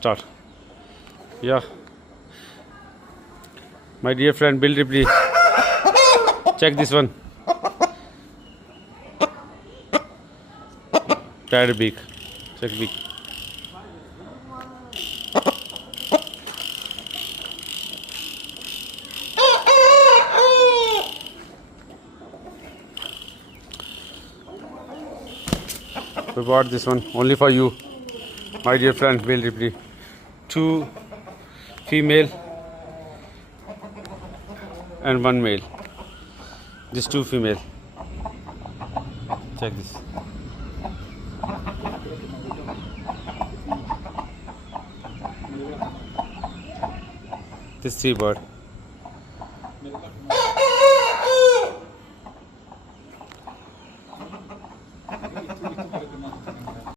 Start. Yeah. My dear friend Bill Ripley, check this one. Parrot beak. Check beak. We bought this one only for you, my dear friend Bill Ripley. 2 female and 1 male. This 2 female. Check this. This 3 bird.